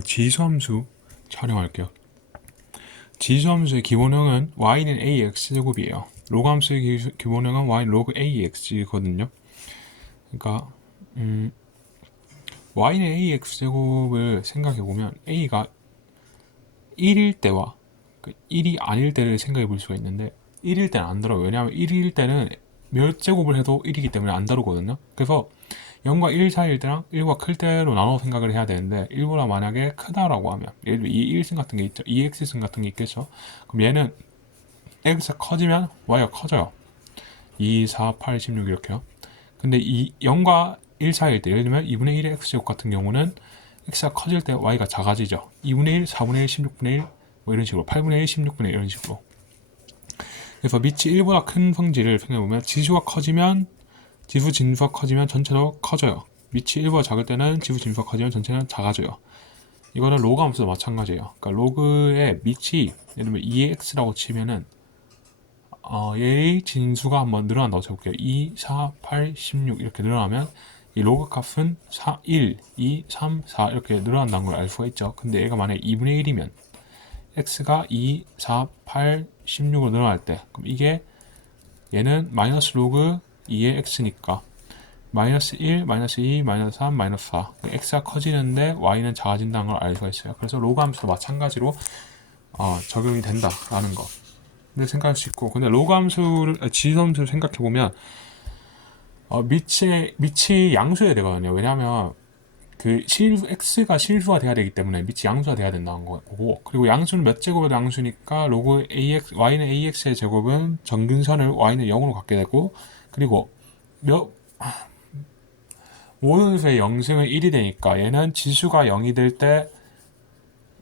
지수함수 촬영할게요. 지수함수의 기본형은 y는 ax제곱이에요. 로그함수의 기본형은 y 로그 ax거든요. 그러니까 y는 ax제곱을 생각해보면 a가 1일 때와 1이 아닐 때를 생각해 볼 수가 있는데 1일 때는 안 다뤄요. 왜냐하면 1일 때는 몇 제곱을 해도 1이기 때문에 안 다루거든요. 그래서 0과 1 사이일 때랑 1과 클 때로 나눠 생각을 해야 되는데 1보다 만약에 크다라고 하면 예를 들어 2x승 같은 게 있죠. 2x승 같은 게 있겠죠. 그럼 얘는 x가 커지면 y가 커져요. 2, 4, 8, 16 이렇게요. 근데 이 0과 1 사이일 때 예를 들면 2분의 1의 x제곱 같은 경우는 x가 커질 때 y가 작아지죠. 2분의 1, 4분의 1, 16분의 1 뭐 이런 식으로 8분의 1, 16분의 1 이런 식으로. 그래서 밑이 1보다 큰 성질을 생각해보면 지수가 커지면 지수 진수가 커지면 전체도 커져요. 밑이 1보다 작을 때는 지수 진수가 커지면 전체는 작아져요. 이거는 로그 함수도 마찬가지예요. 그러니까 로그의 밑이 예를 들면 2x라고 치면은 얘의 진수가 한번 늘어난다고 쳐볼게요. 2, 4, 8, 16 이렇게 늘어나면 이 로그 값은 4, 1, 2, 3, 4 이렇게 늘어난다는 걸 알 수가 있죠. 근데 얘가 만약에 2분의 1이면 x가 2, 4, 8, 16으로 늘어날 때 그럼 이게 얘는 마이너스 로그 2의 x니까 마이너스 1, 마이너스 2, 마이너스 3, 마이너스 4 x가 커지는데 y는 작아진다는 걸 알 수가 있어요. 그래서 로그 함수도 마찬가지로 적용이 된다라는 거 근데 생각할 수 있고 근데 로그 함수를 지수함수를 생각해보면 밑이 양수여야 되거든요. 왜냐하면 그 x가 실수가 돼야 되기 때문에 밑이 양수가 돼야 된다는 거고 그리고 양수는 몇 제곱에도 양수니까 로그 ax y는 ax의 제곱은 정근선을 y는 0으로 갖게 되고 그리고 모든 수의 영승은 1이 되니까 얘는 지수가 0이 될 때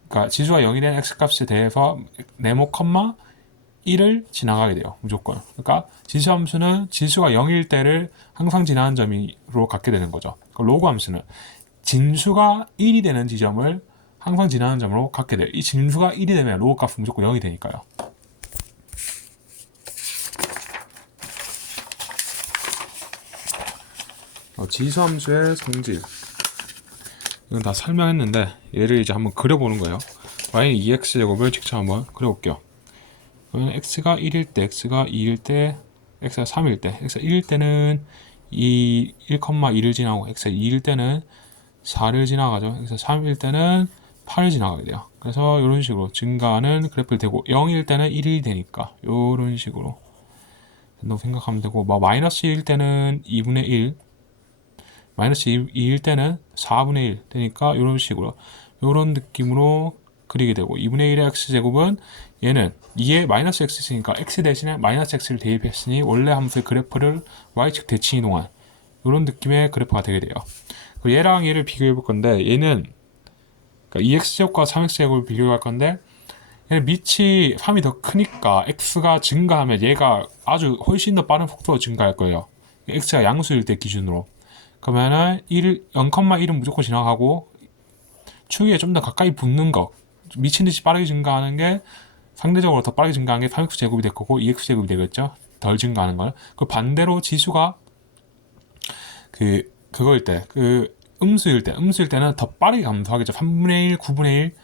그러니까 지수가 0이 된 x값에 대해서 네모 컴마 1을 지나가게 돼요. 무조건. 그러니까 지수함수는 지수가 0일 때를 항상 지나는 점으로 갖게 되는 거죠. 그러니까 로그 함수는 진수가 1이 되는 지점을 항상 지나는 점으로 갖게 돼요. 이 진수가 1이 되면 로그 값은 무조건 0이 되니까요. 지수함수의 성질 이건 다 설명했는데 얘를 이제 한번 그려보는 거예요. y는 2x제곱을 직접 한번 그려볼게요. 그러면 x가 1일 때, x가 2일 때, x가 3일 때, x가 1일 때는 1,2를 지나고 x가 2일 때는 4를 지나가죠. 그래서 3일 때는 8을 지나가게 돼요. 그래서 이런 식으로 증가하는 그래프를 대고 0일 때는 1이 되니까 이런 식으로 된다고 생각하면 되고 마이너스 1일 때는 2분의 1 마이너스 2일 때는 4분의 1 되니까 이런 식으로 이런 느낌으로 그리게 되고 2분의 1의 x제곱은 얘는 2에 마이너스 x 있으니까 x 대신에 마이너스 x를 대입했으니 원래 함수의 그래프를 y축 대칭 이동한 이런 느낌의 그래프가 되게 돼요. 얘랑 얘를 비교해 볼 건데 얘는 그러니까 2x제곱과 3x제곱을 비교할 건데 얘는 밑이 3이 더 크니까 x가 증가하면 얘가 아주 훨씬 더 빠른 속도로 증가할 거예요. x가 양수일 때 기준으로. 그러면은 0,1은 무조건 지나가고 축에 좀 더 가까이 붙는 거 미친 듯이 빠르게 증가하는 게 상대적으로 더 빠르게 증가하는 게 3x 제곱이 될 거고 2x 제곱이 되겠죠. 덜 증가하는 걸. 그 반대로 지수가 그거일 때 음수일 때는 더 빠르게 감소하겠죠. 3분의 1, 9분의 1,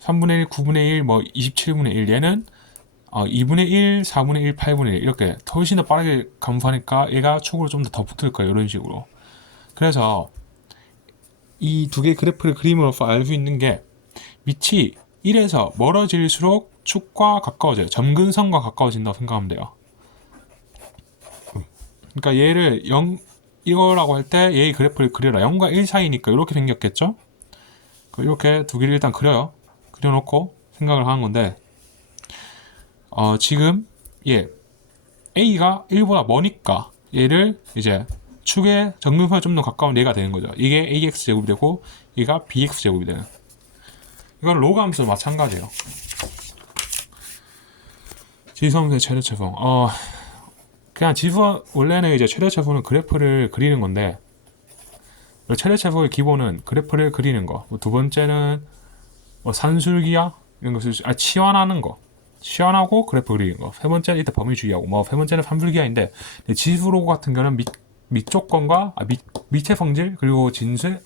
3분의 1, 9분의 1, 뭐 27분의 1 얘는 2분의 1, 4분의 1, 8분의 1 이렇게 훨씬 더 빠르게 감소하니까 얘가 축으로 좀 더 붙을 거예요. 이런 식으로. 그래서 이 두 개의 그래프를 그림으로써 알 수 있는 게 밑이 1에서 멀어질수록 축과 가까워져요. 점근선과 가까워진다고 생각하면 돼요. 그러니까 얘를 0 이거라고 할 때 얘의 그래프를 그려라. 0과 1 사이니까 이렇게 생겼겠죠? 이렇게 두 개를 일단 그려요. 그려놓고 생각을 하는 건데 지금 A가 1보다 머니까 얘를 이제 축의 정근선에 좀 더 가까운 얘가 되는 거죠. 이게 AX제곱이 되고 얘가 BX제곱이 되는 이건 로그 함수도 마찬가지예요. 지수함수의 최대차수 그냥 지수 원래는 이제 최대차수는 그래프를 그리는 건데 최대차수의 기본은 그래프를 그리는 거. 두 번째는 산술기야 이런 것을 치환하는 거. 치환하고 그래프 그리는 거. 세 번째는 이따 범위주의하고 세 번째는 산술기야인데 지수 로그 같은 경우는 밑 조건과 밑의 성질 그리고 진수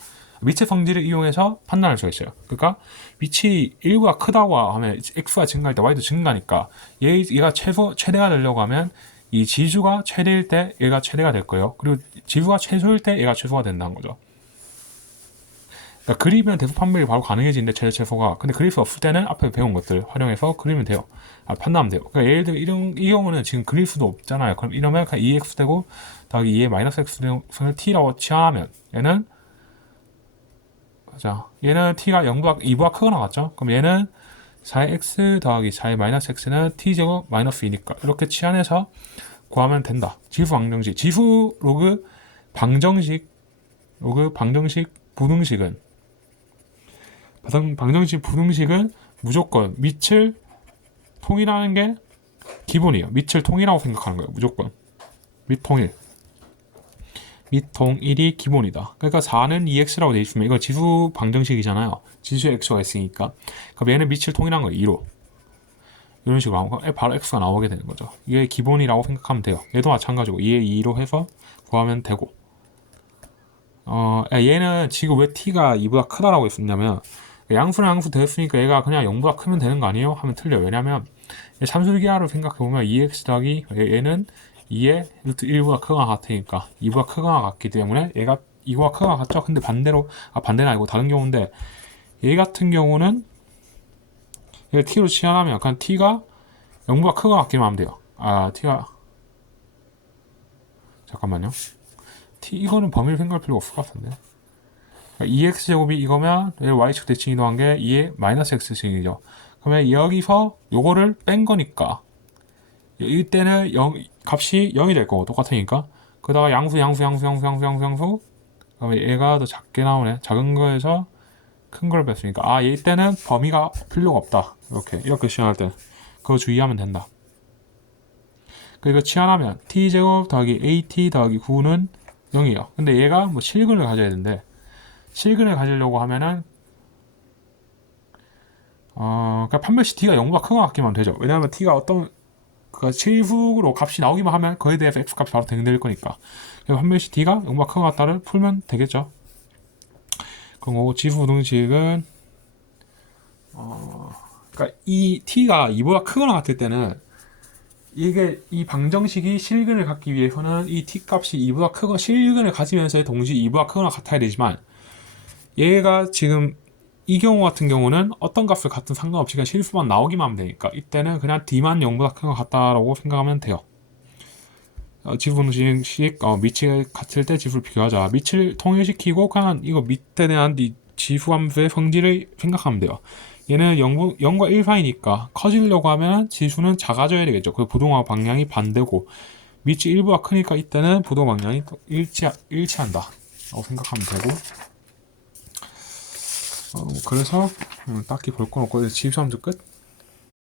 밑의 성질을 이용해서 판단할 수가 있어요. 그러니까 밑이 1보다 크다고 하면 x가 증가할 때 y도 증가니까 얘가 최대가 되려고 하면 이 지수가 최대일 때 얘가 최대가 될 거예요. 그리고 지수가 최소일 때 얘가 최소가 된다는 거죠. 그러니까 그리면 대수 판별이 바로 가능해지는데 최대 최소가. 근데 그릴 수 없을 때는 앞에 배운 것들 활용해서 그리면 돼요. 판단하면 돼요. 그러니까 예를 들어 이 경우는 지금 그릴 수도 없잖아요. 그럼 이러면 그냥 2x 되고 더하기 2의 마이너스 x를 t라고 치환하면 얘는 자 얘는 t가 0보다 2보다 크거나 같죠? 그럼 얘는 4x 더하기 4의 마이너스 x는 t제곱 마이너스 2니까 이렇게 치환해서 구하면 된다. 지수 방정식, 지수 로그 방정식 부등식은 방정식 부등식은 무조건 밑을 통일하는 게 기본이에요. 밑을 통일하고 생각하는 거예요. 무조건 밑 통일. 밑 통일이 기본이다. 그러니까 4는 2x라고 돼 있으면 이거 지수 방정식이잖아요. 지수에 x가 있으니까. 그럼 얘는 밑을 통일한 거예요. 2로. 이런 식으로 하면 바로 x가 나오게 되는 거죠. 이게 기본이라고 생각하면 돼요. 얘도 마찬가지고 2에 2로 해서 구하면 되고. 얘는 지금 왜 t가 2보다 크다라고 했었냐면 양수랑 양수 됐으니까 얘가 그냥 0보다 크면 되는 거 아니에요? 하면 틀려요. 왜냐면 참수기하를 생각해보면 2x 더하기 얘는 2의 루트 1보다 크거나 같으니까 2보다 크거나 같기 때문에 얘가 2보다 크거나 같죠? 근데 반대로 반대는 아니고 다른 경우인데 얘 같은 경우는 얘를 t로 치환하면 약간 t가 0보다 크거나 같기만 하면 돼요. t가 잠깐만요. 이거는 범위를 생각할 필요가 없을 것 같은데. 2x제곱이 이거면 y축 대칭 이동한 게 2의 마이너스 x승이죠. 그러면 여기서 요거를 뺀 거니까 이때는 값이 0이 될 거고 똑같으니까 그러다가 양수 그러면 얘가 더 작게 나오네. 작은 거에서 큰 걸 뺐으니까 이때는 범위가 필요가 없다. 이렇게 치환할 때 그거 주의하면 된다. 그리고 치환하면 t제곱 더하기 at 더하기 9는 0이에요. 근데 얘가 뭐 실근을 가져야 되는데 실근을 가지려고 하면은 그러니까 판별식 t가 0보다 크거나 같기만 하면 되죠. 왜냐하면 t가 어떤 그 실수로 값이 나오기만 하면 그에 대해서 x 값이 바로 대응될 거니까. 그래서 판별식 t가 0보다 크거나 같다를 풀면 되겠죠. 그리고 지수 부등식은 그러니까 이 t가 2보다 크거나 같을 때는 이 방정식이 실근을 갖기 위해서는 이 t 값이 2보다 크고 실근을 가지면서 동시에 2보다 크거나 같아야 되지만 얘가 지금 이 경우 같은 경우는 어떤 값을 갖든 상관없이 그냥 실수만 나오기만 하면 되니까 이때는 그냥 d만 0보다 큰 것 같다라고 생각하면 돼요. 지수 분식 밑이 같을 때 지수를 비교하자. 밑을 통일시키고 그냥 이거 밑에 대한 지수 함수의 성질을 생각하면 돼요. 얘는 0과 1 사이니까 커지려고 하면 지수는 작아져야 되겠죠. 그 부동화 방향이 반대고 밑이 1보다 크니까 이때는 부동화 방향이 일치한다 라고 생각하면 되고 그래서 딱히 볼 건 없고 지수 함수 끝.